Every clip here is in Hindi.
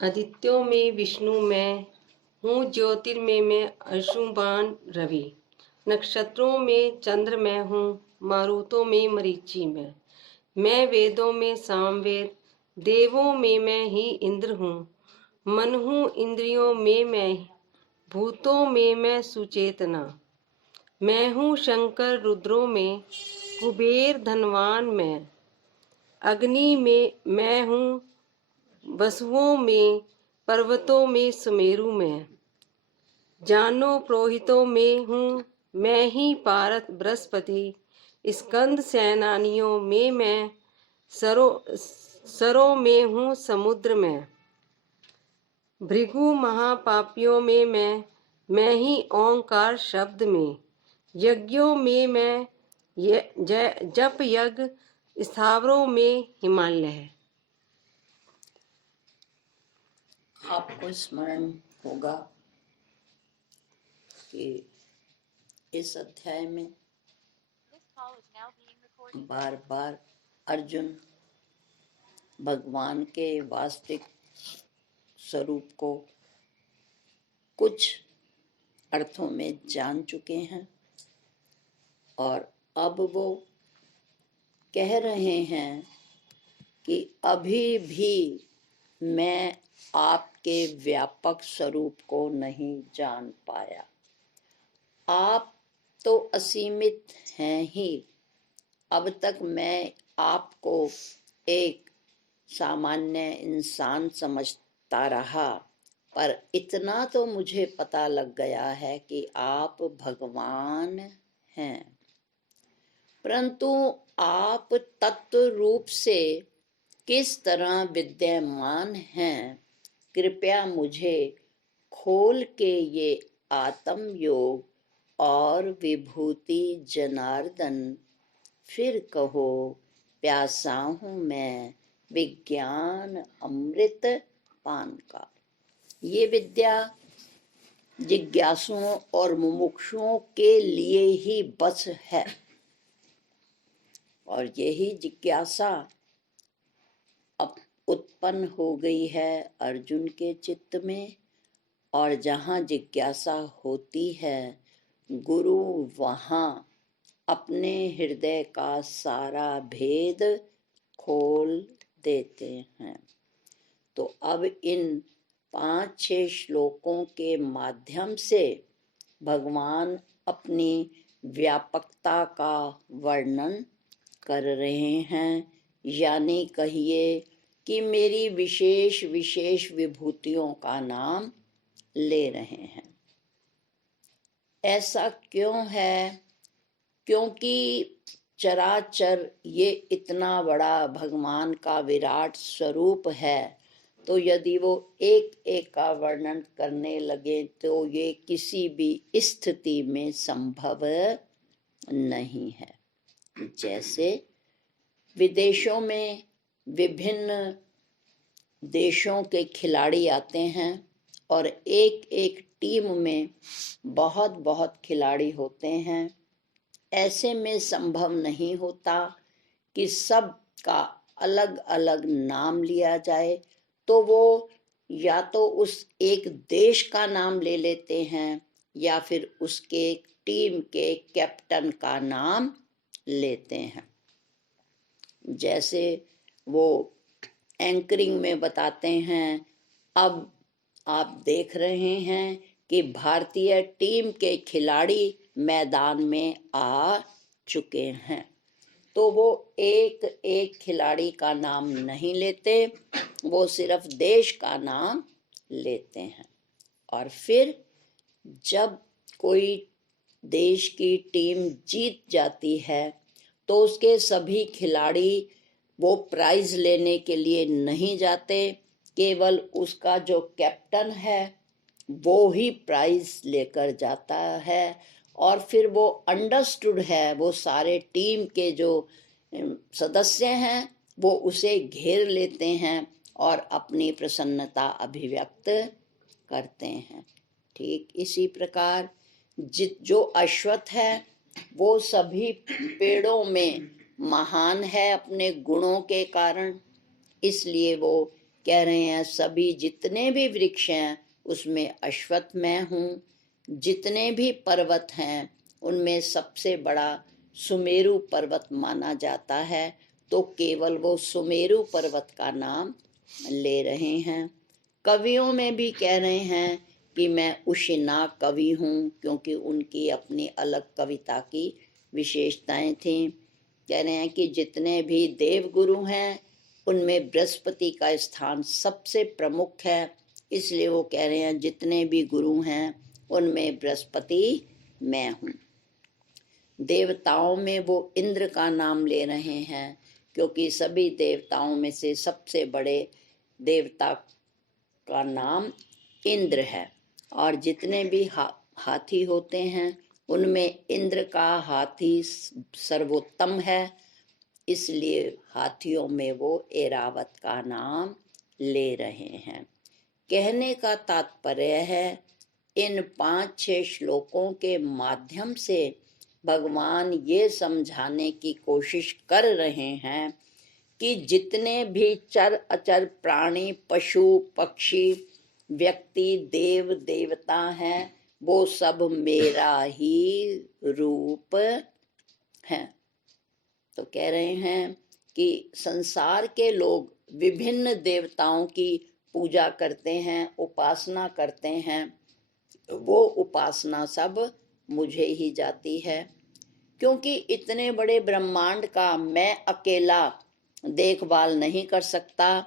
आदित्यों में विष्णु मैं हूँ, ज्योतिर्मय में अंशुमान रवि। नक्षत्रों में चंद्र मैं हूँ, मारुतों में मरीचि मैं वेदों में सामवेद, देवों में मैं ही इंद्र हूँ। मन हूँ इंद्रियों में मैं, भूतों में मैं सुचेतना। मैं हूँ शंकर रुद्रों में, कुबेर धनवान मैं। अग्नि में मैं हूँ, वसुओं में, पर्वतों में सुमेरु में। जानो पुरोहितों में हूँ मैं ही पारत बृहस्पति। स्कंद सेनानियों में मैं, सरों में हूँ समुद्र में। भृगु महापापियों में मैं ही ओंकार शब्द में। यज्ञों में मैं, जप यज्ञ, स्थावरों में हिमालय है। आपको स्मरण होगा कि इस अध्याय में बार बार अर्जुन भगवान के वास्तविक स्वरूप को कुछ अर्थों में जान चुके हैं और अब वो कह रहे हैं कि अभी भी मैं आपके व्यापक स्वरूप को नहीं जान पाया। आप तो असीमित हैं ही। अब तक मैं आपको एक सामान्य इंसान समझता रहा, पर इतना तो मुझे पता लग गया है कि आप भगवान हैं। परंतु आप तत्व रूप से किस तरह विद्यमान हैं, कृपया मुझे खोल के ये आत्म योग और विभूति जनार्दन फिर कहो। प्यासा हूँ मैं विज्ञान अमृत पान का। ये विद्या जिज्ञासुओं और मुमुक्षुओं के लिए ही बस है और यही जिज्ञासा अब उत्पन्न हो गई है अर्जुन के चित्त में। और जहाँ जिज्ञासा होती है गुरु वहाँ अपने हृदय का सारा भेद खोल देते हैं। तो अब इन 5-6 श्लोकों के माध्यम से भगवान अपनी व्यापकता का वर्णन कर रहे हैं, यानी कहिए कि मेरी विशेष विशेष विभूतियों का नाम ले रहे हैं। ऐसा क्यों है? क्योंकि चराचर ये इतना बड़ा भगवान का विराट स्वरूप है, तो यदि वो एक एक का वर्णन करने लगे तो ये किसी भी स्थिति में संभव नहीं है। जैसे विदेशों में विभिन्न देशों के खिलाड़ी आते हैं और एक एक टीम में बहुत बहुत खिलाड़ी होते हैं। ऐसे में संभव नहीं होता कि सब का अलग अलग नाम लिया जाए, तो वो या तो उस एक देश का नाम ले लेते हैं या फिर उसके टीम के कैप्टन का नाम लेते हैं। जैसे वो एंकरिंग में बताते हैं, अब आप देख रहे हैं कि भारतीय टीम के खिलाड़ी मैदान में आ चुके हैं, तो वो एक एक खिलाड़ी का नाम नहीं लेते, वो सिर्फ देश का नाम लेते हैं। और फिर जब कोई देश की टीम जीत जाती है तो उसके सभी खिलाड़ी वो प्राइज लेने के लिए नहीं जाते, केवल उसका जो कैप्टन है वो ही प्राइज लेकर जाता है। और फिर वो अंडरस्टूड है, वो सारे टीम के जो सदस्य हैं वो उसे घेर लेते हैं और अपनी प्रसन्नता अभिव्यक्त करते हैं। ठीक इसी प्रकार जो अश्वत्थ है वो सभी पेड़ों में महान है अपने गुणों के कारण, इसलिए वो कह रहे हैं सभी जितने भी वृक्ष हैं उसमें अश्वत्थ मैं हूँ, जितने भी पर्वत हैं उनमें सबसे बड़ा सुमेरु पर्वत माना जाता है, तो केवल वो सुमेरु पर्वत का नाम ले रहे हैं। कवियों में भी कह रहे हैं कि मैं उशिना कवि हूँ, क्योंकि उनकी अपनी अलग कविता की विशेषताएं थीं। कह रहे हैं कि जितने भी देव गुरु हैं उनमें बृहस्पति का स्थान सबसे प्रमुख है, इसलिए वो कह रहे हैं जितने भी गुरु हैं उनमें बृहस्पति मैं हूँ। देवताओं में वो इंद्र का नाम ले रहे हैं, क्योंकि सभी देवताओं में से सबसे बड़े देवता का नाम इंद्र है। और जितने भी हाथी होते हैं उनमें इंद्र का हाथी सर्वोत्तम है, इसलिए हाथियों में वो ऐरावत का नाम ले रहे हैं। कहने का तात्पर्य है इन 5-6 श्लोकों के माध्यम से भगवान ये समझाने की कोशिश कर रहे हैं कि जितने भी चर अचर प्राणी, पशु पक्षी, व्यक्ति, देव देवता हैं वो सब मेरा ही रूप हैं। तो कह रहे हैं कि संसार के लोग विभिन्न देवताओं की पूजा करते हैं, उपासना करते हैं, वो उपासना सब मुझे ही जाती है, क्योंकि इतने बड़े ब्रह्मांड का मैं अकेला देखभाल नहीं कर सकता,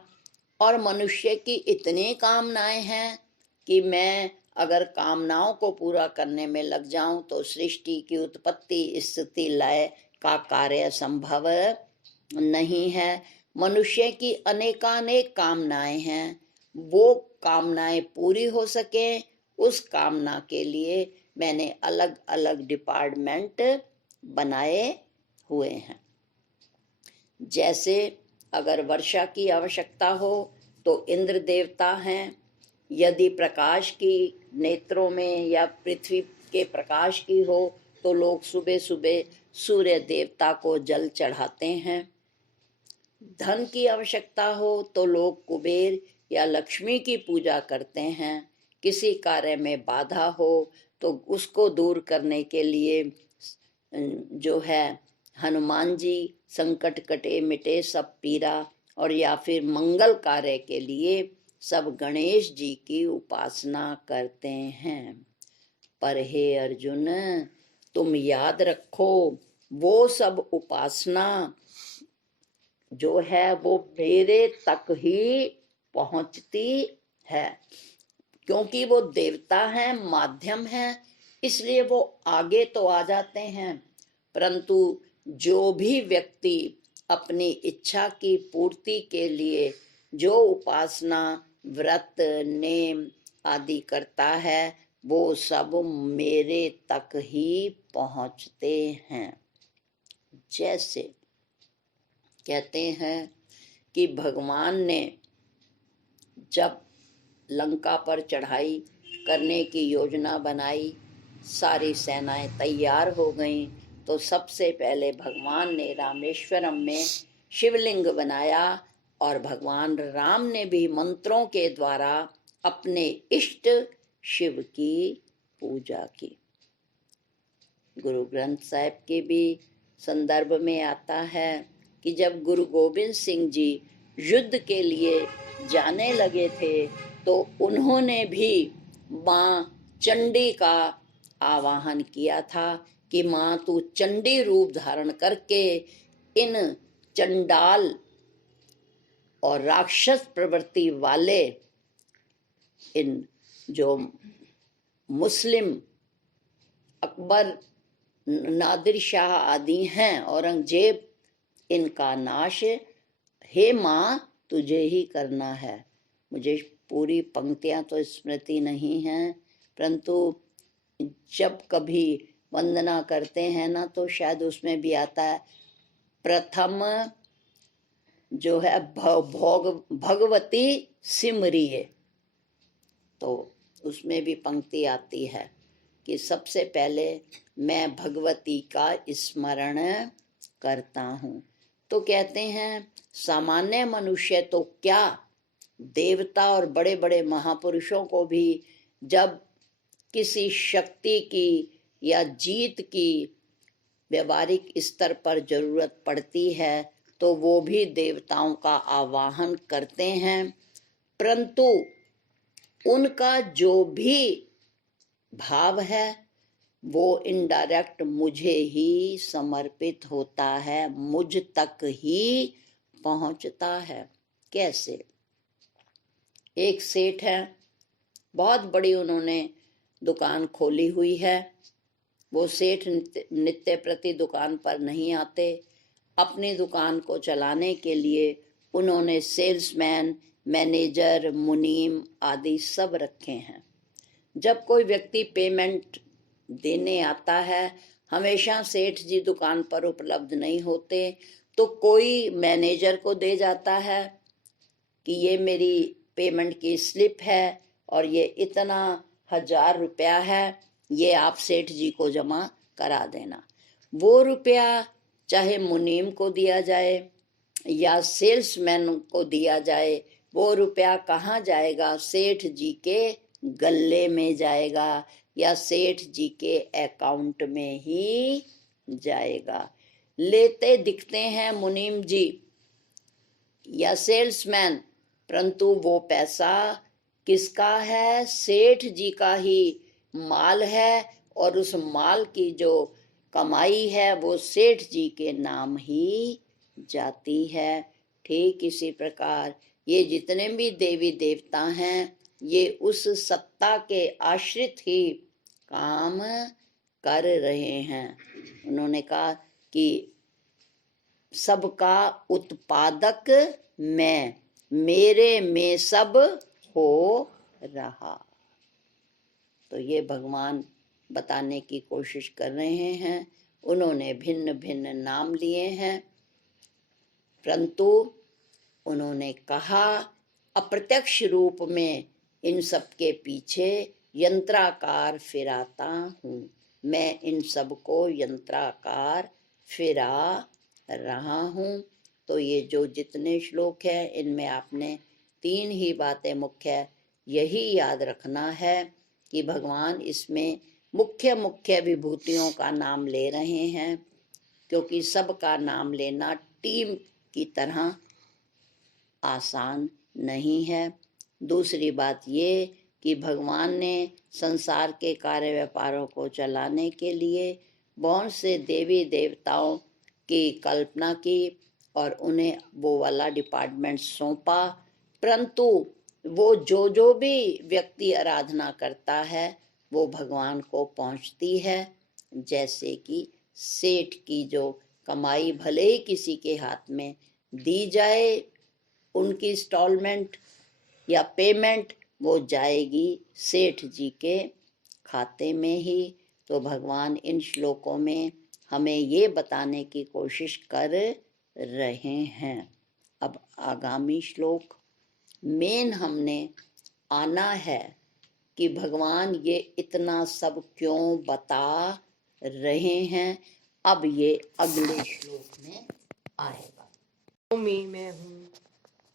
और मनुष्य की इतनी कामनाएं हैं कि मैं अगर कामनाओं को पूरा करने में लग जाऊं तो सृष्टि की उत्पत्ति, स्थिति, लय का कार्य संभव नहीं है। मनुष्य की अनेकानेक कामनाएं हैं, वो कामनाएं पूरी हो सके उस कामना के लिए मैंने अलग अलग डिपार्टमेंट बनाए हुए हैं। जैसे अगर वर्षा की आवश्यकता हो तो इंद्र देवता हैं, यदि प्रकाश की नेत्रों में या पृथ्वी के प्रकाश की हो तो लोग सुबह सुबह सूर्य देवता को जल चढ़ाते हैं। धन की आवश्यकता हो तो लोग कुबेर या लक्ष्मी की पूजा करते हैं। किसी कार्य में बाधा हो तो उसको दूर करने के लिए जो है हनुमान जी, संकट कटे मिटे सब पीरा, और या फिर मंगल कार्य के लिए सब गणेश जी की उपासना करते हैं। पर हे अर्जुन, तुम याद रखो वो सब उपासना जो है वो मेरे तक ही पहुंचती है, क्योंकि वो देवता हैं, माध्यम हैं, इसलिए वो आगे तो आ जाते हैं, परंतु जो भी व्यक्ति अपनी इच्छा की पूर्ति के लिए जो उपासना, व्रत, नेम आदि करता है वो सब मेरे तक ही पहुंचते हैं। जैसे कहते हैं कि भगवान ने जब लंका पर चढ़ाई करने की योजना बनाई, सारी सेनाएं तैयार हो गईं, तो सबसे पहले भगवान ने रामेश्वरम में शिवलिंग बनाया और भगवान राम ने भी मंत्रों के द्वारा अपने इष्ट शिव की पूजा की। गुरु ग्रंथ साहिब के भी संदर्भ में आता है कि जब गुरु गोविंद सिंह जी युद्ध के लिए जाने लगे थे तो उन्होंने भी माँ चंडी का आवाहन किया था कि माँ तू चंडी रूप धारण करके इन चंडाल और राक्षस प्रवृत्ति वाले इन जो मुस्लिम अकबर, नादिर शाह आदि हैं, औरंगजेब, इनका नाश हे माँ तुझे ही करना है। मुझे पूरी पंक्तियां तो स्मृति नहीं हैं, परंतु जब कभी वंदना करते हैं ना तो शायद उसमें भी आता है प्रथम जो है भगवती सिमरिये, तो उसमें भी पंक्ति आती है कि सबसे पहले मैं भगवती का स्मरण करता हूँ। तो कहते हैं सामान्य मनुष्य तो क्या देवता और बड़े बड़े महापुरुषों को भी जब किसी शक्ति की या जीत की व्यवहारिक स्तर पर जरूरत पड़ती है तो वो भी देवताओं का आवाहन करते हैं, परंतु उनका जो भी भाव है वो इनडायरेक्ट मुझे ही समर्पित होता है, मुझ तक ही पहुंचता है। कैसे? एक सेठ है, बहुत बड़ी उन्होंने दुकान खोली हुई है। वो सेठ नित्य प्रति दुकान पर नहीं आते। अपनी दुकान को चलाने के लिए उन्होंने सेल्समैन, मैनेजर, मुनीम आदि सब रखे हैं। जब कोई व्यक्ति पेमेंट देने आता है, हमेशा सेठ जी दुकान पर उपलब्ध नहीं होते, तो कोई मैनेजर को दे जाता है कि ये मेरी पेमेंट की स्लिप है और ये इतना 1000 रुपया है, ये आप सेठ जी को जमा करा देना। वो रुपया चाहे मुनीम को दिया जाए या सेल्समैन को दिया जाए, वो रुपया कहाँ जाएगा? सेठ जी के गले में जाएगा या सेठ जी के अकाउंट में ही जाएगा। लेते दिखते हैं मुनीम जी या सेल्समैन, परंतु वो पैसा किसका है? सेठ जी का ही माल है और उस माल की जो कमाई है वो सेठ जी के नाम ही जाती है। ठीक इसी प्रकार ये जितने भी देवी देवता हैं, ये उस सत्ता के आश्रित ही काम कर रहे हैं। उन्होंने कहा कि सबका उत्पादक मैं, मेरे में सब हो रहा। तो ये भगवान बताने की कोशिश कर रहे हैं। उन्होंने भिन्न भिन्न नाम लिए हैं, परंतु उन्होंने कहा अप्रत्यक्ष रूप में इन सब के पीछे यंत्राकार फिराता हूँ, मैं इन सब को यंत्राकार फिरा रहा हूँ। तो ये जो जितने श्लोक हैं इनमें आपने 3 ही बातें मुख्य यही याद रखना है कि भगवान इसमें मुख्य मुख्य विभूतियों का नाम ले रहे हैं, क्योंकि सबका नाम लेना टीम की तरह आसान नहीं है। दूसरी बात ये कि भगवान ने संसार के कार्य व्यापारों को चलाने के लिए बहुत से देवी देवताओं की कल्पना की और उन्हें वो वाला डिपार्टमेंट सौंपा, परंतु वो जो भी व्यक्ति आराधना करता है वो भगवान को पहुंचती है। जैसे कि सेठ की जो कमाई भले ही किसी के हाथ में दी जाए, उनकी इंस्टॉलमेंट या पेमेंट वो जाएगी सेठ जी के खाते में ही। तो भगवान इन श्लोकों में हमें ये बताने की कोशिश कर रहे हैं। अब आगामी श्लोक मेन हमने आना है कि भगवान ये इतना सब क्यों बता रहे हैं। अब ये अगले श्लोक में आएगा। में मैं हूँ,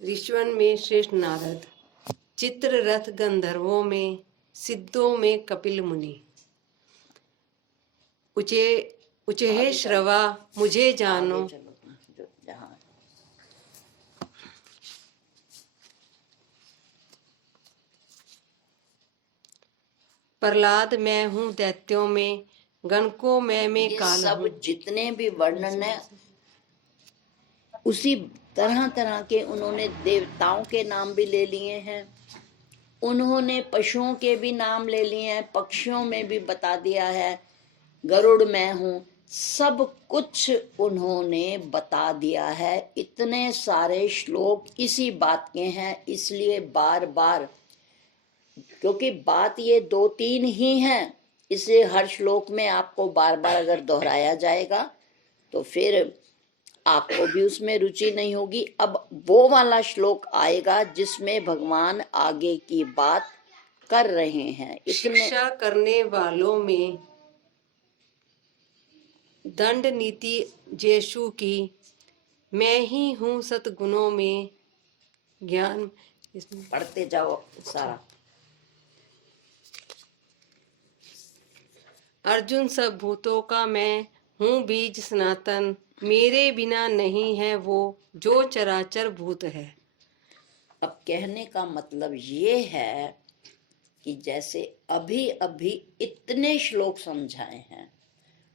ऋषियों में श्रेष्ठ नारद, चित्र रथ गंधर्वों में, सिद्धों में कपिल मुनि, उचे श्रवा मुझे जानो। प्रहलाद मैं हूँ दैत्यों में, गणकों में काल सब हूँ। जितने भी वर्णन है उसी तरह तरह के उन्होंने देवताओं के नाम भी ले लिए हैं, उन्होंने पशुओं के भी नाम ले लिए हैं, पक्षियों में भी बता दिया है, गरुड़ मैं हूँ, सब कुछ उन्होंने बता दिया है। इतने सारे श्लोक इसी बात के हैं, इसलिए बार बार, क्योंकि बात ये 2-3 ही हैं, इसलिए हर श्लोक में आपको बार बार अगर दोहराया जाएगा तो फिर आपको भी उसमें रुचि नहीं होगी। अब वो वाला श्लोक आएगा जिसमें भगवान आगे की बात कर रहे हैं। शिक्षा करने वालों में दंड नीति जैसु की, मैं ही हूँ सतगुणों में ज्ञान इसमें पढ़ते जाओ सारा। अर्जुन सब भूतों का मैं हूँ बीज सनातन, मेरे बिना नहीं है वो जो चराचर भूत है। अब कहने का मतलब ये है कि जैसे अभी अभी इतने श्लोक समझाए हैं,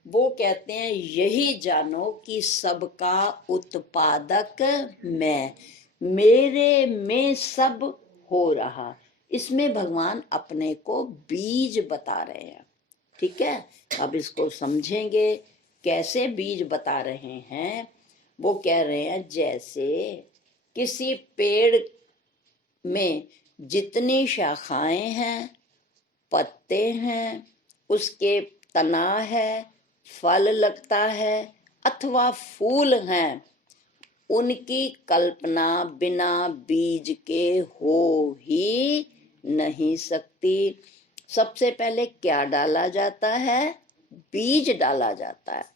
वो कहते हैं यही जानो कि सबका उत्पादक मैं, मेरे में सब हो रहा। इसमें भगवान अपने को बीज बता रहे हैं। ठीक है, अब इसको समझेंगे कैसे बीज बता रहे हैं। वो कह रहे हैं जैसे किसी पेड़ में जितनी शाखाएं हैं, पत्ते हैं, उसके तना है, फल लगता है अथवा फूल हैं, उनकी कल्पना बिना बीज के हो ही नहीं सकती। सबसे पहले क्या डाला जाता है? बीज डाला जाता है।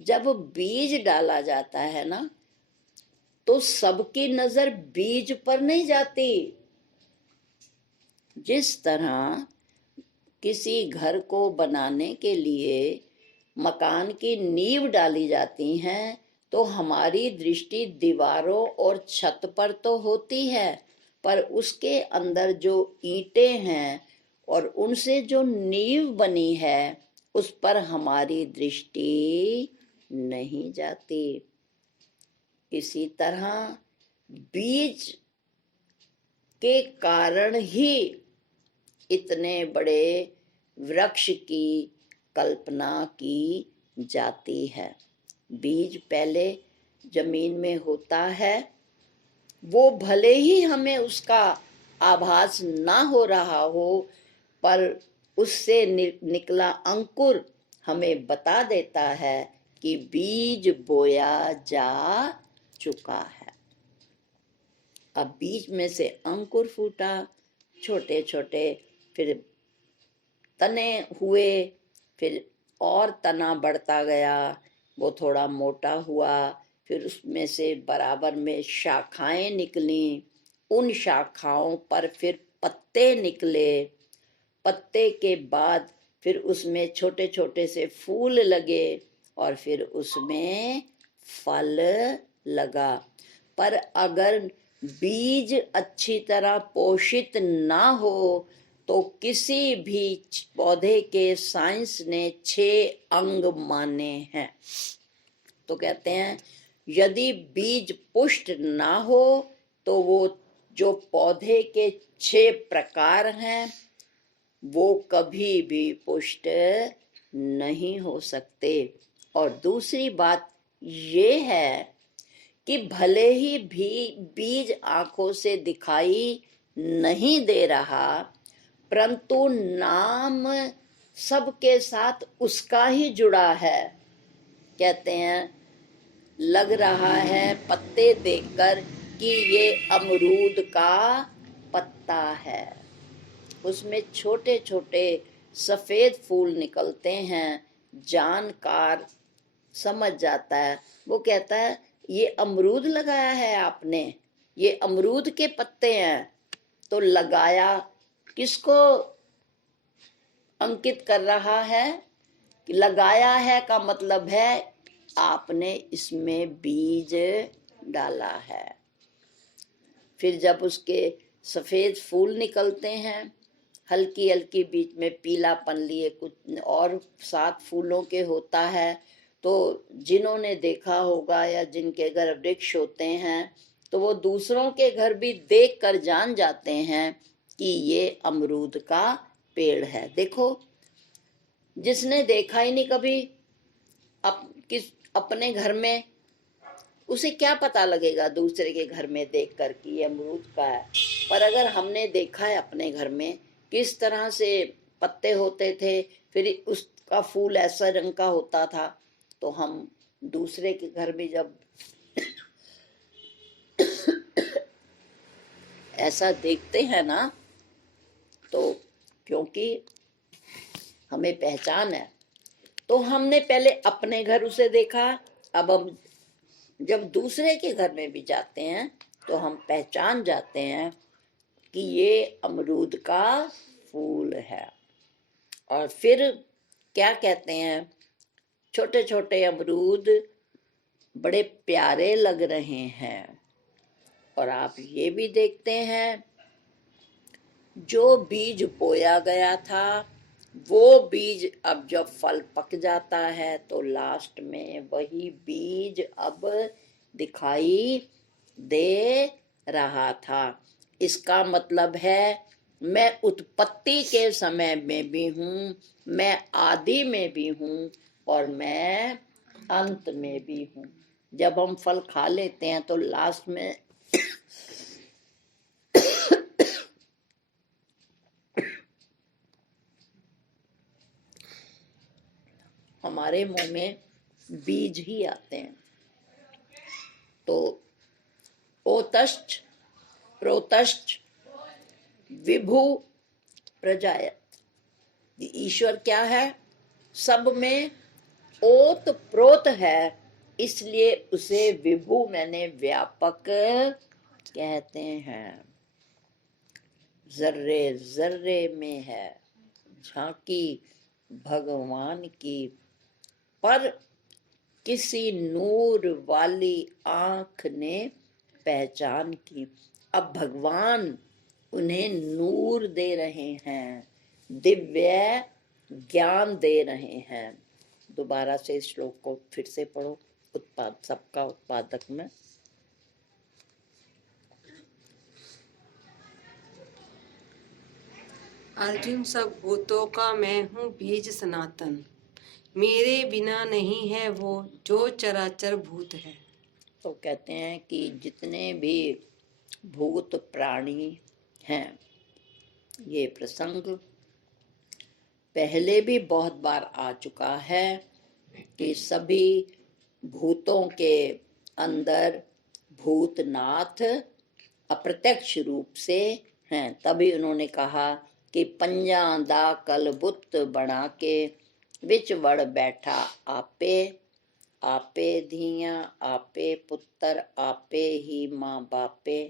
जब बीज डाला जाता है ना, तो सबकी नजर बीज पर नहीं जाती। जिस तरह किसी घर को बनाने के लिए मकान की नींव डाली जाती है, तो हमारी दृष्टि दीवारों और छत पर तो होती है, पर उसके अंदर जो ईंटें हैं और उनसे जो नींव बनी है, उस पर हमारी दृष्टि नहीं जाती। इसी तरह बीज के कारण ही इतने बड़े वृक्ष की कल्पना की जाती है। बीज पहले जमीन में होता है, वो भले ही हमें उसका आभास ना हो रहा हो, पर उससे निकला अंकुर हमें बता देता है कि बीज बोया जा चुका है। अब बीज में से अंकुर फूटा, छोटे छोटे, फिर तने हुए, फिर और तना बढ़ता गया, वो थोड़ा मोटा हुआ, फिर उसमें से बराबर में शाखाएं निकली, उन शाखाओं पर फिर पत्ते निकले, पत्ते के बाद फिर उसमें छोटे छोटे से फूल लगे और फिर उसमें फल लगा। पर अगर बीज अच्छी तरह पोषित ना हो, तो किसी भी पौधे के साइंस ने 6 अंग माने हैं। तो कहते हैं यदि बीज पुष्ट ना हो, तो वो जो पौधे के 6 प्रकार हैं, वो कभी भी पुष्ट नहीं हो सकते। और दूसरी बात ये है कि भले ही भी बीज आंखों से दिखाई नहीं दे रहा, परंतु नाम सबके साथ उसका ही जुड़ा है। कहते हैं लग रहा है पत्ते देखकर कि ये अमरूद का पत्ता है। उसमें छोटे छोटे सफेद फूल निकलते हैं, जानकार समझ जाता है। वो कहता है ये अमरूद लगाया है आपने, ये अमरूद के पत्ते हैं। तो लगाया किसको अंकित कर रहा है? कि लगाया है का मतलब है आपने इसमें बीज डाला है। फिर जब उसके सफेद फूल निकलते हैं, हल्की हल्की बीच में पीलापन लिए कुछ और 7 फूलों के होता है, तो जिन्होंने देखा होगा या जिनके घर वृक्ष होते हैं, तो वो दूसरों के घर भी देख कर जान जाते हैं कि ये अमरूद का पेड़ है। देखो, जिसने देखा ही नहीं कभी अपने घर में, उसे क्या पता लगेगा दूसरे के घर में देख कर कि ये अमरूद का है। पर अगर हमने देखा है अपने घर में किस तरह से पत्ते होते थे, फिर उसका फूल ऐसा रंग का होता था, तो हम दूसरे के घर में जब ऐसा देखते हैं ना, तो क्योंकि हमें पहचान है, तो हमने पहले अपने घर उसे देखा। अब हम जब दूसरे के घर में भी जाते हैं तो हम पहचान जाते हैं कि ये अमरूद का फूल है। और फिर क्या कहते हैं, छोटे छोटे अमरूद बड़े प्यारे लग रहे हैं। और आप ये भी देखते हैं, जो बीज बोया गया था वो बीज अब जब फल पक जाता है तो लास्ट में वही बीज अब दिखाई दे रहा था। इसका मतलब है मैं उत्पत्ति के समय में भी हूँ, मैं आदि में भी हूँ और मैं अंत में भी हूँ। जब हम फल खा लेते हैं तो लास्ट में हमारे मुंह में बीज ही आते हैं। तो ओतश्च प्रोतश्च विभु प्रजायत, ईश्वर क्या है, सब में ओत प्रोत है, इसलिए उसे विभु मैंने व्यापक कहते हैं। जर्रे जर्रे में है झांकी भगवान की, पर किसी नूर वाली आंख ने पहचान की। अब भगवान उन्हें नूर दे रहे हैं, दिव्य ज्ञान दे रहे हैं। दोबारा से इस श्लोक को फिर से पढ़ो, सबका उत्पादक में। अर्जुन, सब भूतों का मैं हूँ बीज सनातन, मेरे बिना नहीं है वो जो चराचर भूत है। तो कहते हैं कि जितने भी भूत प्राणी हैं, ये प्रसंग पहले भी बहुत बार आ चुका है कि सभी भूतों के अंदर भूतनाथ अप्रत्यक्ष रूप से हैं। तभी उन्होंने कहा कि पंजा दा कल बुत बना के विच वड़ बैठा आपे, आपे धिया आपे पुत्र आपे ही माँ बापे,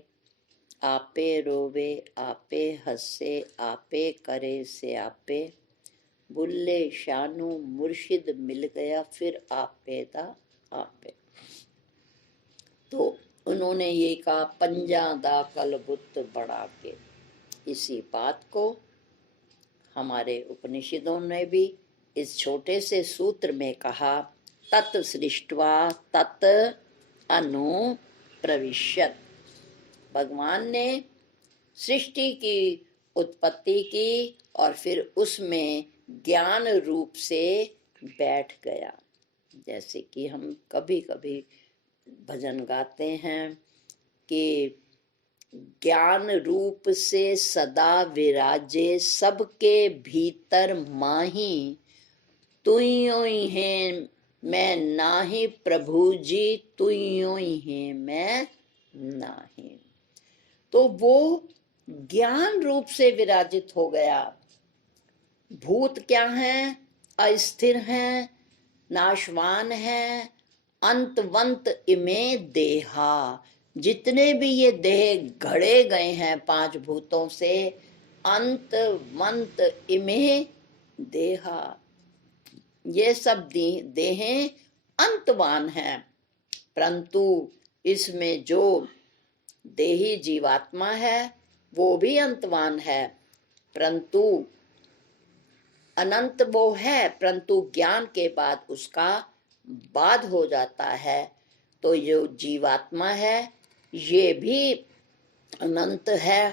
आपे रोवे आपे हंसे आपे करे से आपे, बुल्ले शानू मुर्शिद मिल गया फिर आपे दा आपे। तो उन्होंने ये कहा पंजा दा कल बुत बना के। इसी बात को हमारे उपनिषदों ने भी इस छोटे से सूत्र में कहा, तत् सृष्ट्वा तत् अनु प्रविश्यत। भगवान ने सृष्टि की उत्पत्ति की और फिर उसमें ज्ञान रूप से बैठ गया। जैसे कि हम कभी कभी भजन गाते हैं कि ज्ञान रूप से सदा विराजे सबके भीतर माही, तुई है मैं नाही प्रभु जी, तुई है मैं नाही। तो वो ज्ञान रूप से विराजित हो गया। भूत क्या हैं, अस्थिर हैं, नाशवान हैं, अंतवंत इमे देहा। जितने भी ये देह घड़े गए हैं पांच भूतों से, अंतवंत इमे देहा, ये सब देहें अंतवान हैं। परंतु इसमें जो देही जीवात्मा है वो भी अंतवान है, परंतु अनंत वो है, परंतु ज्ञान के बाद उसका बाध हो जाता है। तो जो जीवात्मा है ये भी अनंत है,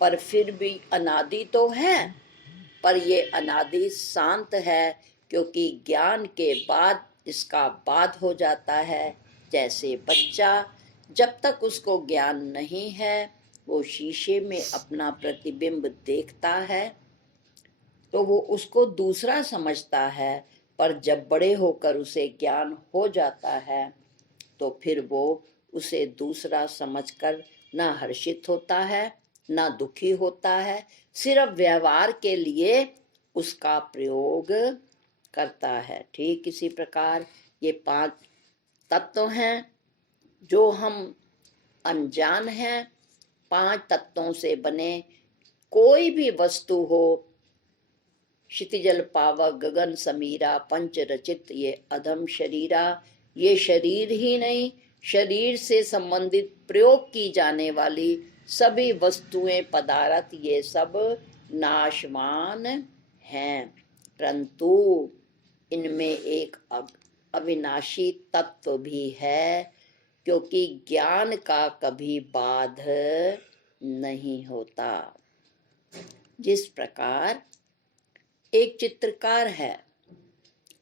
पर फिर भी अनादि तो है, पर ये अनादि शांत है, क्योंकि ज्ञान के बाद इसका बाध हो जाता है। जैसे बच्चा जब तक उसको ज्ञान नहीं है वो शीशे में अपना प्रतिबिंब देखता है तो वो उसको दूसरा समझता है, पर जब बड़े होकर उसे ज्ञान हो जाता है तो फिर वो उसे दूसरा समझकर ना हर्षित होता है ना दुखी होता है, सिर्फ व्यवहार के लिए उसका प्रयोग करता है। ठीक इसी प्रकार ये पांच तत्व हैं जो हम अनजान हैं, 5 तत्वों से बने कोई भी वस्तु हो, क्षितिजल पावक गगन समीरा पंच रचित ये अधम शरीरा, ये शरीर ही नहीं, शरीर से संबंधित प्रयोग की जाने वाली सभी वस्तुएं पदार्थ ये सब नाशवान हैं, परंतु इनमें एक अविनाशी तत्व भी है, क्योंकि ज्ञान का कभी बाध नहीं होता। जिस प्रकार एक चित्रकार है,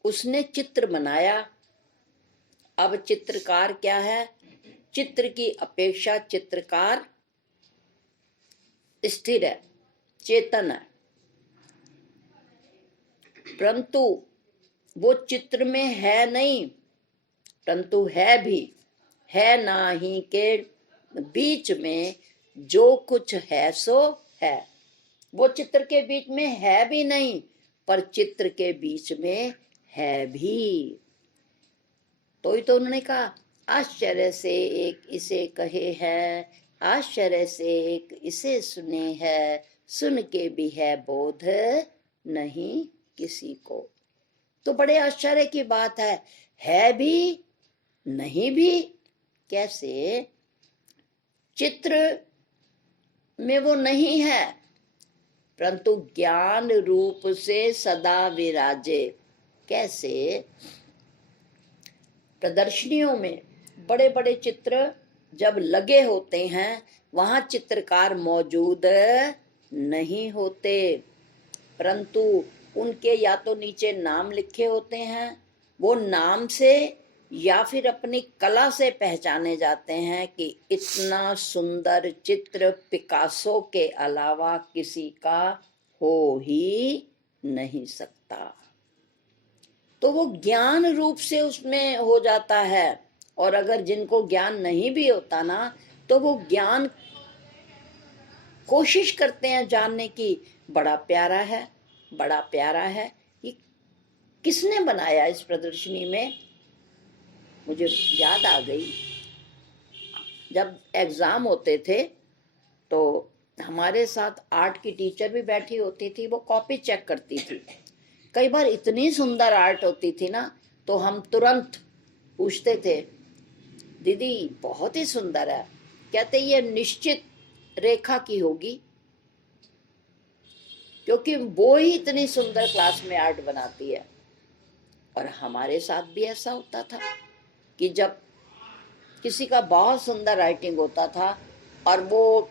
उसने चित्र बनाया। अब चित्रकार क्या है? चित्र की अपेक्षा चित्रकार स्थिर है, चेतन है, परंतु वो चित्र में है नहीं, परंतु है भी है नाही के बीच में जो कुछ है सो है। वो चित्र के बीच में है भी नहीं, पर चित्र के बीच में है भी। तो ही तो उन्होंने कहा, आश्चर्य से एक इसे कहे है, आश्चर्य से एक इसे सुने है, सुन के भी है बोध नहीं किसी को। तो बड़े आश्चर्य की बात है भी नहीं भी। कैसे? चित्र में वो नहीं है, परंतु ज्ञान रूप से सदा विराजे। कैसे? प्रदर्शनियों में बड़े बड़े चित्र जब लगे होते हैं, वहां चित्रकार मौजूद नहीं होते, परंतु उनके या तो नीचे नाम लिखे होते हैं, वो नाम से या फिर अपनी कला से पहचाने जाते हैं कि इतना सुंदर चित्र पिकासो के अलावा किसी का हो ही नहीं सकता। तो वो ज्ञान रूप से उसमें हो जाता है। और अगर जिनको ज्ञान नहीं भी होता ना, तो वो ज्ञान कोशिश करते हैं जानने की, बड़ा प्यारा है, बड़ा प्यारा है। ये किसने बनाया इस प्रदर्शनी में? मुझे याद आ गई, जब एग्जाम होते थे तो हमारे साथ आर्ट की टीचर भी बैठी होती थी, वो कॉपी चेक करती थी। कई बार इतनी सुंदर आर्ट होती थी ना, तो हम तुरंत पूछते थे, दीदी बहुत ही सुंदर है। कहते ये निश्चित रेखा की होगी, क्योंकि वो ही इतनी सुंदर क्लास में आर्ट बनाती है। और हमारे साथ भी ऐसा होता था कि जब किसी का बहुत सुंदर राइटिंग होता था और वो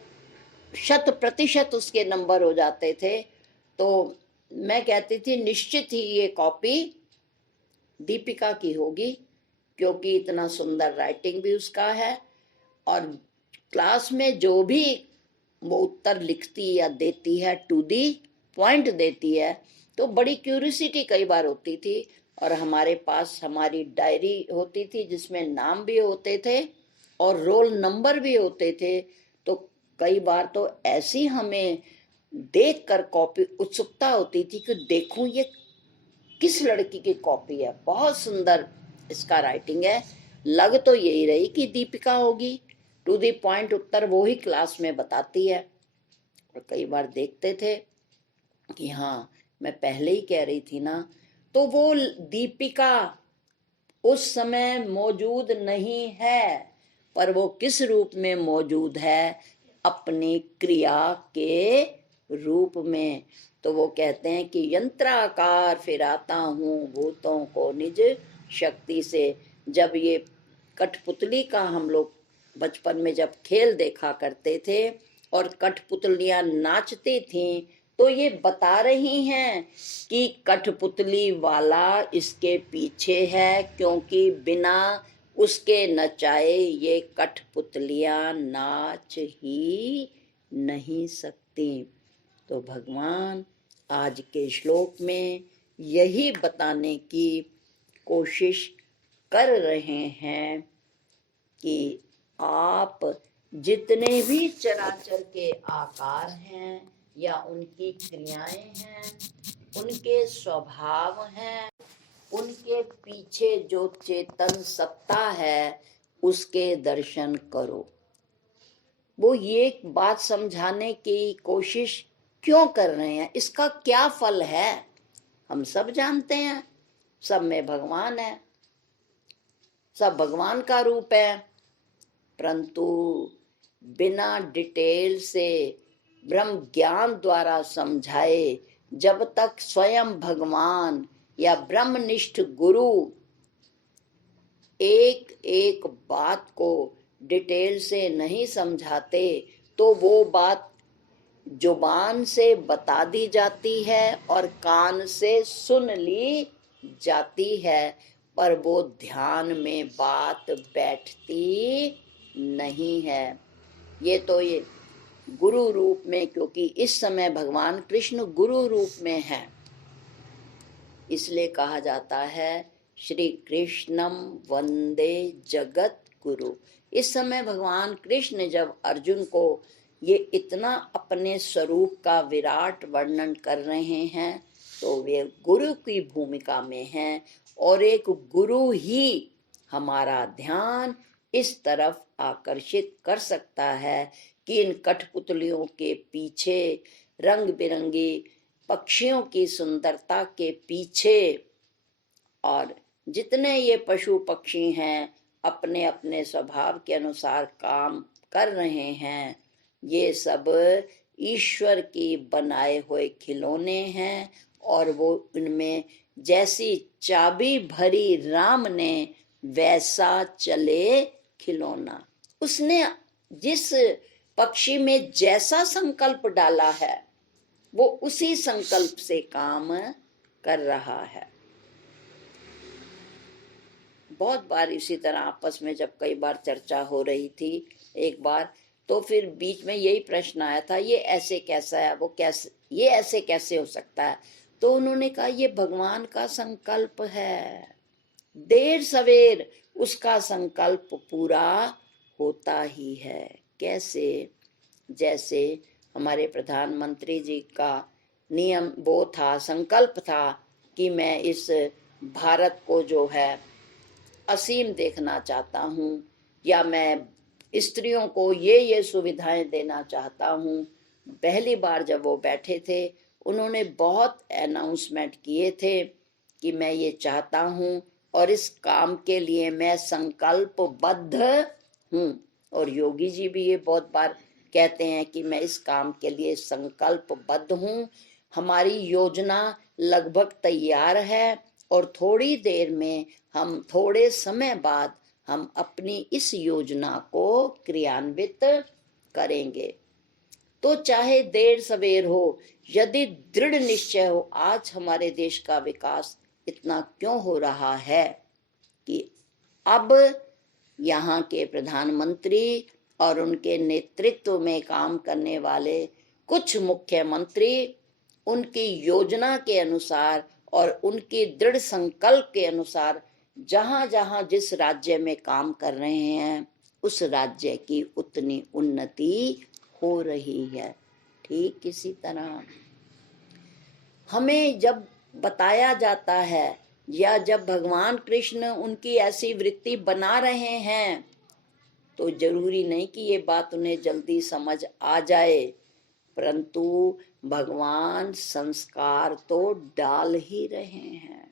100% उसके नंबर हो जाते थे, तो मैं कहती थी निश्चित ही ये कॉपी दीपिका की होगी, क्योंकि इतना सुंदर राइटिंग भी उसका है, और क्लास में जो भी वो उत्तर लिखती या देती है टू दी पॉइंट देती है। तो बड़ी क्यूरियोसिटी कई बार होती थी, और हमारे पास हमारी डायरी होती थी जिसमें नाम भी होते थे और रोल नंबर भी होते थे। तो कई बार तो ऐसी हमें देखकर कॉपी उत्सुकता होती थी कि देखूं ये किस लड़की की कॉपी है, बहुत सुंदर इसका राइटिंग है। लग तो यही रही कि दीपिका होगी, टू दी पॉइंट उत्तर वो ही क्लास में बताती है। और कई बार देखते थे कि हाँ मैं पहले ही कह रही थी ना, तो वो दीपिका उस समय मौजूद नहीं है, पर वो किस रूप में मौजूद है? अपनी क्रिया के रूप में। तो वो कहते हैं कि यंत्राकार फिराता हूँ भूतों को निज शक्ति से। जब ये कठपुतली का हम लोग बचपन में जब खेल देखा करते थे और कठपुतलियां नाचती थीं, तो ये बता रही हैं कि कठपुतली वाला इसके पीछे है, क्योंकि बिना उसके नचाए ये कठपुतलियां नाच ही नहीं सकती। तो भगवान आज के श्लोक में यही बताने की कोशिश कर रहे हैं कि आप जितने भी चराचर के आकार हैं या उनकी क्रियाएं हैं, उनके स्वभाव हैं, उनके पीछे जो चेतन सत्ता है, उसके दर्शन करो। वो ये बात समझाने की कोशिश क्यों कर रहे हैं, इसका क्या फल है। हम सब जानते हैं, सब में भगवान है, सब भगवान का रूप है, परंतु बिना डिटेल से ब्रह्म ज्ञान द्वारा समझाए जब तक स्वयं भगवान या ब्रह्मनिष्ठ गुरु एक एक बात को डिटेल से नहीं समझाते तो वो बात जुबान से बता दी जाती है और कान से सुन ली जाती है, पर वो ध्यान में बात बैठती नहीं है। ये गुरु रूप में, क्योंकि इस समय भगवान कृष्ण गुरु रूप में है, इसलिए कहा जाता है श्री कृष्णम वंदे जगत गुरु। इस समय भगवान कृष्ण जब अर्जुन को ये इतना अपने स्वरूप का विराट वर्णन कर रहे हैं तो वे गुरु की भूमिका में हैं, और एक गुरु ही हमारा ध्यान इस तरफ आकर्षित कर सकता है कि इन कठपुतलियों के पीछे, रंग बिरंगी पक्षियों की सुंदरता के पीछे, और जितने ये पशु पक्षी हैं अपने अपने स्वभाव के अनुसार काम कर रहे हैं, ये सब ईश्वर की बनाए हुए खिलौने हैं, और वो इनमें जैसी चाबी भरी राम ने वैसा चले खिलौना। उसने जिस पक्षी में जैसा संकल्प डाला है वो उसी संकल्प से काम कर रहा है। बहुत बार इसी तरह आपस में जब कई बार चर्चा हो रही थी, एक बार तो फिर बीच में यही प्रश्न आया था, ये ऐसे कैसा है, वो कैसे, ये ऐसे कैसे हो सकता है। तो उन्होंने कहा ये भगवान का संकल्प है, देर सवेर उसका संकल्प पूरा होता ही है। कैसे? जैसे हमारे प्रधानमंत्री जी का नियम वो था, संकल्प था कि मैं इस भारत को जो है असीम देखना चाहता हूँ, या मैं स्त्रियों को ये सुविधाएं देना चाहता हूँ। पहली बार जब वो बैठे थे उन्होंने बहुत अनाउंसमेंट किए थे कि मैं ये चाहता हूँ और इस काम के लिए मैं संकल्पबद्ध हूँ। और योगी जी भी ये बहुत बार कहते हैं कि मैं इस काम के लिए संकल्पबद्ध हूँ। हमारी योजना लगभग तैयार है और थोड़ी देर में हम, थोड़े समय बाद हम अपनी इस योजना को क्रियान्वित करेंगे। तो चाहे देर सवेर हो, यदि दृढ़ निश्चय हो, आज हमारे देश का विकास इतना क्यों हो रहा है कि अब यहाँ के प्रधानमंत्री और उनके नेतृत्व में काम करने वाले कुछ मुख्यमंत्री उनकी योजना के अनुसार और उनके दृढ़ संकल्प के अनुसार जहां जहां जिस राज्य में काम कर रहे हैं उस राज्य की उतनी उन्नति हो रही है। ठीक इसी तरह हमें जब बताया जाता है या जब भगवान कृष्ण उनकी ऐसी वृत्ति बना रहे हैं तो जरूरी नहीं कि ये बात उन्हें जल्दी समझ आ जाए, परंतु भगवान संस्कार तो डाल ही रहे हैं।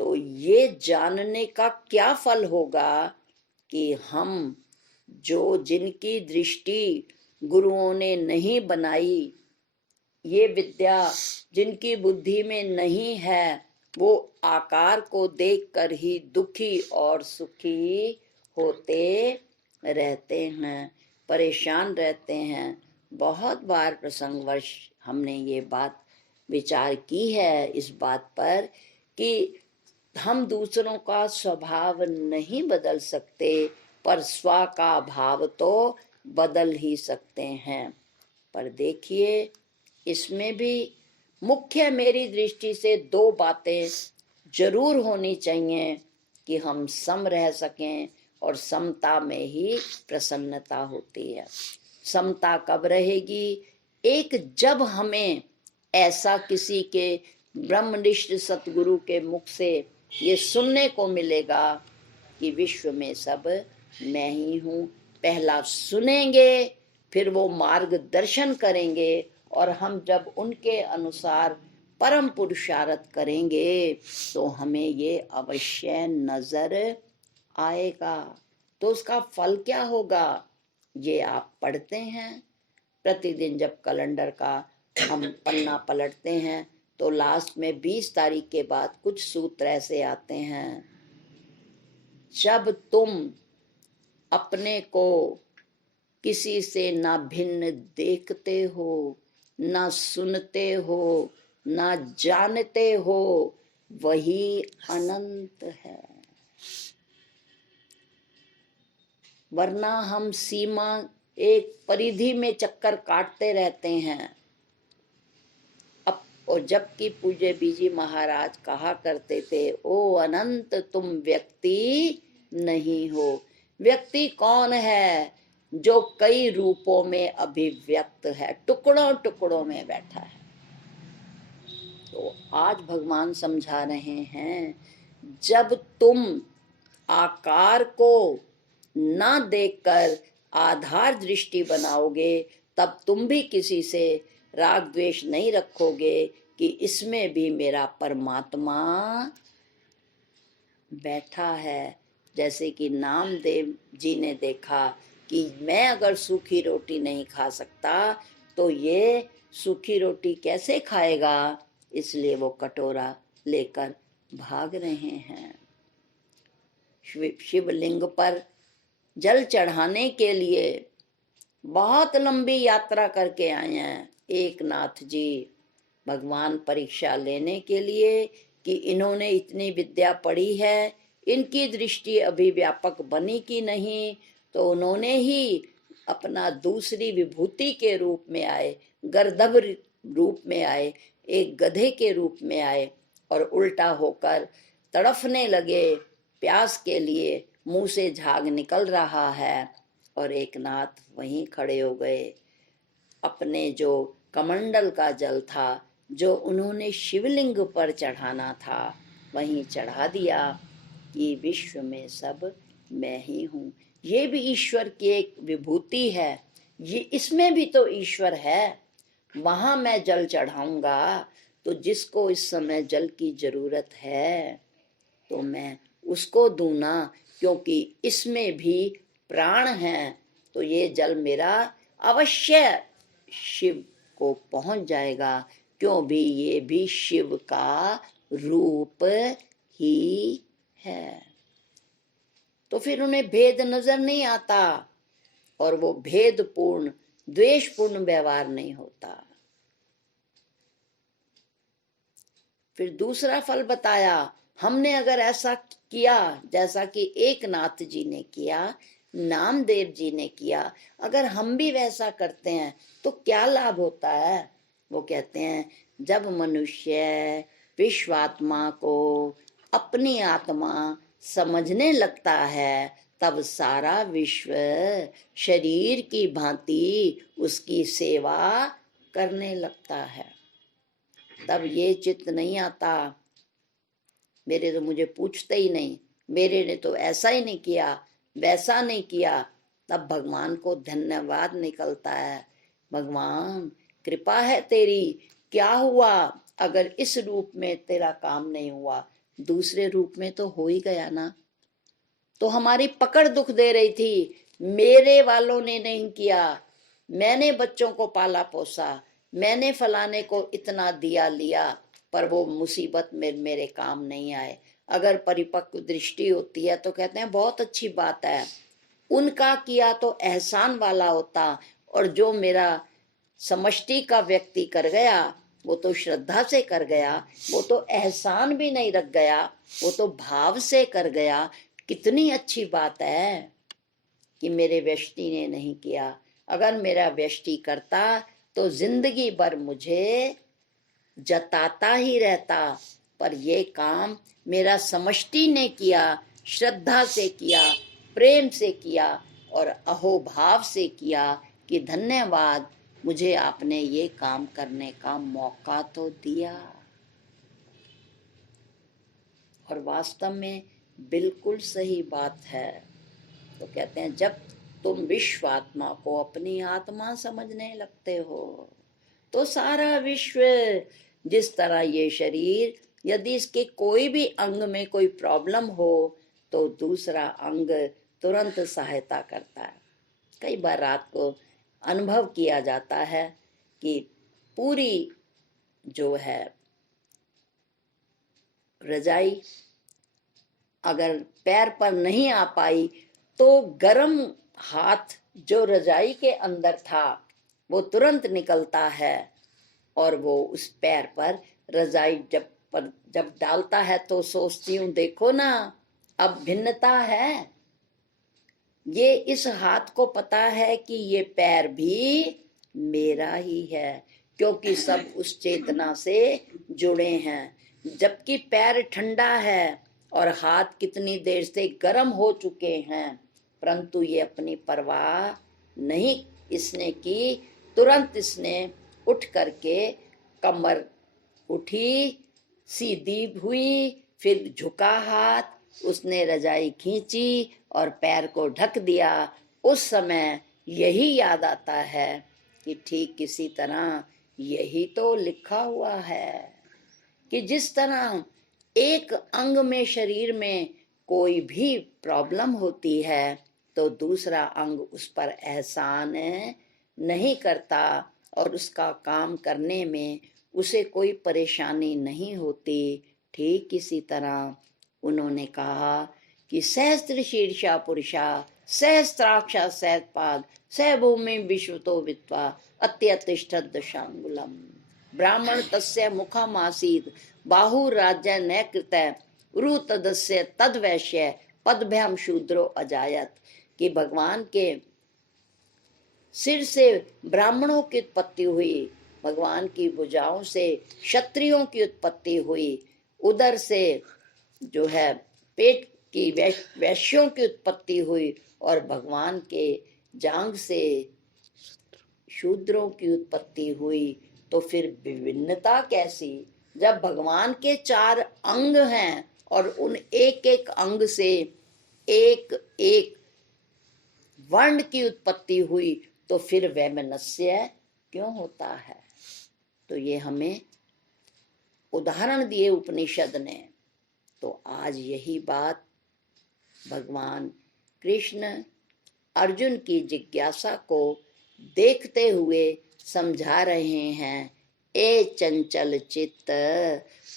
तो ये जानने का क्या फल होगा कि हम जो, जिनकी दृष्टि गुरुओं ने नहीं बनाई, ये विद्या जिनकी बुद्धि में नहीं है, वो आकार को देखकर ही दुखी और सुखी होते रहते हैं, परेशान रहते हैं। बहुत बार प्रसंगवश हमने ये बात विचार की है इस बात पर कि हम दूसरों का स्वभाव नहीं बदल सकते, पर स्व का भाव तो बदल ही सकते हैं। पर देखिए इसमें भी मुख्य मेरी दृष्टि से दो बातें जरूर होनी चाहिए कि हम सम रह सकें, और समता में ही प्रसन्नता होती है। समता कब रहेगी? एक, जब हमें ऐसा किसी के ब्रह्मनिष्ठ सतगुरु के मुख से ये सुनने को मिलेगा कि विश्व में सब मैं ही हूँ। पहला सुनेंगे, फिर वो मार्गदर्शन करेंगे, और हम जब उनके अनुसार परम पुरुषार्थ करेंगे तो हमें ये अवश्य नजर आएगा। तो उसका फल क्या होगा, ये आप पढ़ते हैं प्रतिदिन। जब कैलेंडर का हम पन्ना पलटते हैं तो लास्ट में 20 तारीख के बाद कुछ सूत्र ऐसे आते हैं, जब तुम अपने को किसी से ना भिन्न देखते हो, ना सुनते हो, ना जानते हो, वही अनंत है। वरना हम सीमा, एक परिधि में चक्कर काटते रहते हैं। अब और जबकि पूज्य बीजी महाराज कहा करते थे, ओ अनंत तुम व्यक्ति नहीं हो। व्यक्ति कौन है, जो कई रूपों में अभिव्यक्त है, टुकड़ों टुकड़ों में बैठा है। तो आज भगवान समझा रहे हैं, जब तुम आकार को ना देखकर आधार दृष्टि बनाओगे, तब तुम भी किसी से राग द्वेष नहीं रखोगे कि इसमें भी मेरा परमात्मा बैठा है। जैसे कि नामदेव जी ने देखा कि मैं अगर सूखी रोटी नहीं खा सकता तो ये सूखी रोटी कैसे खाएगा, इसलिए वो कटोरा लेकर भाग रहे हैं। शिवलिंग पर जल चढ़ाने के लिए बहुत लंबी यात्रा करके आए हैं एक नाथ जी, भगवान परीक्षा लेने के लिए कि इन्होंने इतनी विद्या पढ़ी है, इनकी दृष्टि अभी व्यापक बनी कि नहीं। तो उन्होंने ही अपना दूसरी विभूति के रूप में आए, गर्दभ रूप में आए, एक गधे के रूप में आए और उल्टा होकर तड़फने लगे प्यास के लिए, मुंह से झाग निकल रहा है। और एक नाथ वहीं खड़े हो गए, अपने जो कमंडल का जल था जो उन्होंने शिवलिंग पर चढ़ाना था वहीं चढ़ा दिया कि विश्व में सब मैं ही हूँ। ये भी ईश्वर की एक विभूति है, ये इसमें भी तो ईश्वर है। वहां मैं जल चढ़ाऊंगा तो जिसको इस समय जल की जरूरत है तो मैं उसको दूं ना, क्योंकि इसमें भी प्राण है। तो ये जल मेरा अवश्य शिव को पहुंच जाएगा, क्यों भी ये भी शिव का रूप ही है। तो फिर उन्हें भेद नजर नहीं आता और वो भेदपूर्ण द्वेषपूर्ण व्यवहार नहीं होता। फिर दूसरा फल बताया, हमने अगर ऐसा किया जैसा कि एक नाथ जी ने किया, नामदेव जी ने किया, अगर हम भी वैसा करते हैं तो क्या लाभ होता है। वो कहते हैं, जब मनुष्य विश्वात्मा को अपनी आत्मा समझने लगता है तब सारा विश्व शरीर की भांति उसकी सेवा करने लगता है। तब ये चित्त नहीं आता, मेरे तो मुझे पूछते ही नहीं, मेरे ने तो ऐसा ही नहीं किया, वैसा नहीं किया। तब भगवान को धन्यवाद निकलता है, भगवान कृपा है तेरी, क्या हुआ अगर इस रूप में तेरा काम नहीं हुआ, दूसरे रूप में तो हो ही गया ना। तो हमारी पकड़ दुख दे रही थी, मेरे वालों ने नहीं किया, मैंने बच्चों को पाला पोसा, मैंने फलाने को इतना दिया लिया, पर वो मुसीबत में मेरे काम नहीं आए। अगर परिपक्व दृष्टि होती है तो कहते हैं बहुत अच्छी बात है, उनका किया तो एहसान वाला होता, और जो मेरा समष्टि का व्यक्ति कर गया वो तो श्रद्धा से कर गया, वो तो एहसान भी नहीं रख गया, वो तो भाव से कर गया। कितनी अच्छी बात है कि मेरे व्यष्टि ने नहीं किया। अगर मेरा व्यष्टि करता तो जिंदगी भर मुझे जताता ही रहता, पर ये काम मेरा समष्टि ने किया, श्रद्धा से किया, प्रेम से किया और अहोभाव से किया कि धन्यवाद, मुझे आपने ये काम करने का मौका तो दिया। और वास्तव में बिल्कुल सही बात है। तो कहते हैं जब तुम विश्व आत्मा को अपनी आत्मा समझने लगते हो तो सारा विश्व, जिस तरह ये शरीर, यदि इसके कोई भी अंग में कोई प्रॉब्लम हो तो दूसरा अंग तुरंत सहायता करता है। कई बार रात को अनुभव किया जाता है कि पूरी जो है रजाई अगर पैर पर नहीं आ पाई तो गर्म हाथ जो रजाई के अंदर था वो तुरंत निकलता है और वो उस पैर पर रजाई जब डालता है तो सोचती हूँ देखो ना अब भिन्नता है। ये इस हाथ को पता है कि ये पैर भी मेरा ही है क्योंकि सब उस चेतना से जुड़े हैं। जबकि पैर ठंडा है और हाथ कितनी देर से गर्म हो चुके हैं, परंतु ये अपनी परवाह नहीं इसने की। तुरंत इसने उठ करके कमर उठी, सीधी हुई, फिर झुका हाथ, उसने रजाई खींची और पैर को ढक दिया। उस समय यही याद आता है कि ठीक किसी तरह यही तो लिखा हुआ है कि जिस तरह एक अंग में शरीर में कोई भी प्रॉब्लम होती है तो दूसरा अंग उस पर एहसान नहीं करता और उसका काम करने में उसे कोई परेशानी नहीं होती। ठीक इसी तरह उन्होंने कहा कि सहस्त्र शीर्षा पुरुषा सहस्त्राक्षा सहस्पाद स भूमि विश्वतो वित्वा अत्यतिष्ठत् दशांगुलम ब्राह्मण तस्य मुखम आसीद बाहु राज्य न कृत रु तदस्य तद वैश्य पदभ्याम शूद्रो अजायत। कि भगवान के सिर से ब्राह्मणों की उत्पत्ति हुई, भगवान की भुजाओं से क्षत्रियों की उत्पत्ति हुई, उदर से जो है पेट की वैश्यों की उत्पत्ति हुई और भगवान के जांघ से शूद्रों की उत्पत्ति हुई। तो फिर विभिन्नता कैसी जब भगवान के 4 अंग हैं और उन एक एक अंग से एक एक वर्ण की उत्पत्ति हुई तो फिर वैमनस्य क्यों होता है। तो ये हमें उदाहरण दिए उपनिषद ने। तो आज यही बात भगवान कृष्ण अर्जुन की जिज्ञासा को देखते हुए समझा रहे हैं। ए चंचल चित्त,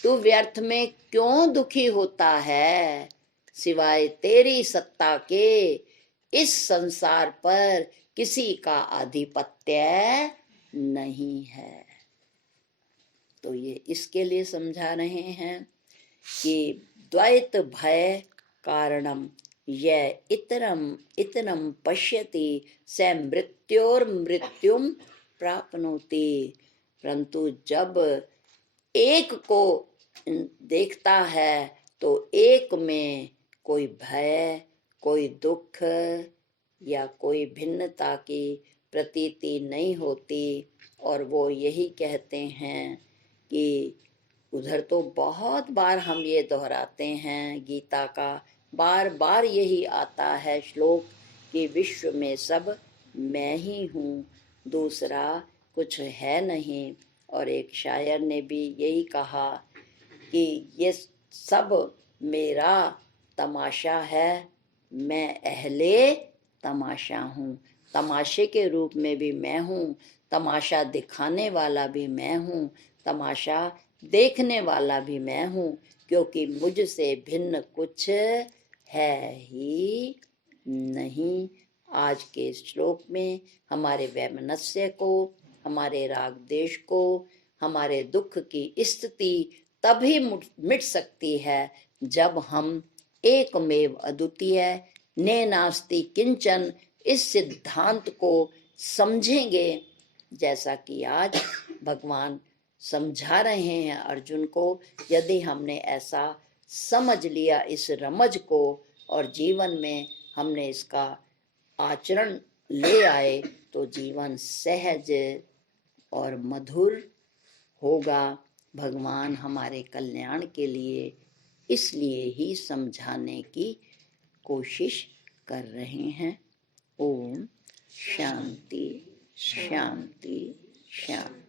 तू व्यर्थ में क्यों दुखी होता है, सिवाय तेरी सत्ता के इस संसार पर किसी का आधिपत्य नहीं है। तो ये इसके लिए समझा रहे हैं कि द्वैत भय कारणम यह इतरम पश्यति स मृत्योर मृत्युम प्राप्नोति। परंतु जब एक को देखता है तो एक में कोई भय, कोई दुख या कोई भिन्नता की प्रतीति नहीं होती। और वो यही कहते हैं कि उधर तो बहुत बार हम ये दोहराते हैं, गीता का बार बार यही आता है श्लोक कि विश्व में सब मैं ही हूँ, दूसरा कुछ है नहीं। और एक शायर ने भी यही कहा कि ये सब मेरा तमाशा है, मैं अहले तमाशा हूँ। तमाशे के रूप में भी मैं हूँ, तमाशा दिखाने वाला भी मैं हूँ, तमाशा देखने वाला भी मैं हूँ, क्योंकि मुझसे भिन्न कुछ है ही नहीं। आज के श्लोक में हमारे वैमनस्य को, हमारे राग देश को, हमारे दुख की स्थिति तभी मिट सकती है जब हम एकमेव अद्वितीय ने नास्ति किंचन इस सिद्धांत को समझेंगे। जैसा कि आज भगवान समझा रहे हैं अर्जुन को, यदि हमने ऐसा समझ लिया इस रमज को और जीवन में हमने इसका आचरण ले आए तो जीवन सहज और मधुर होगा। भगवान हमारे कल्याण के लिए इसलिए ही समझाने की कोशिश कर रहे हैं। ओम शांति शांति शांति।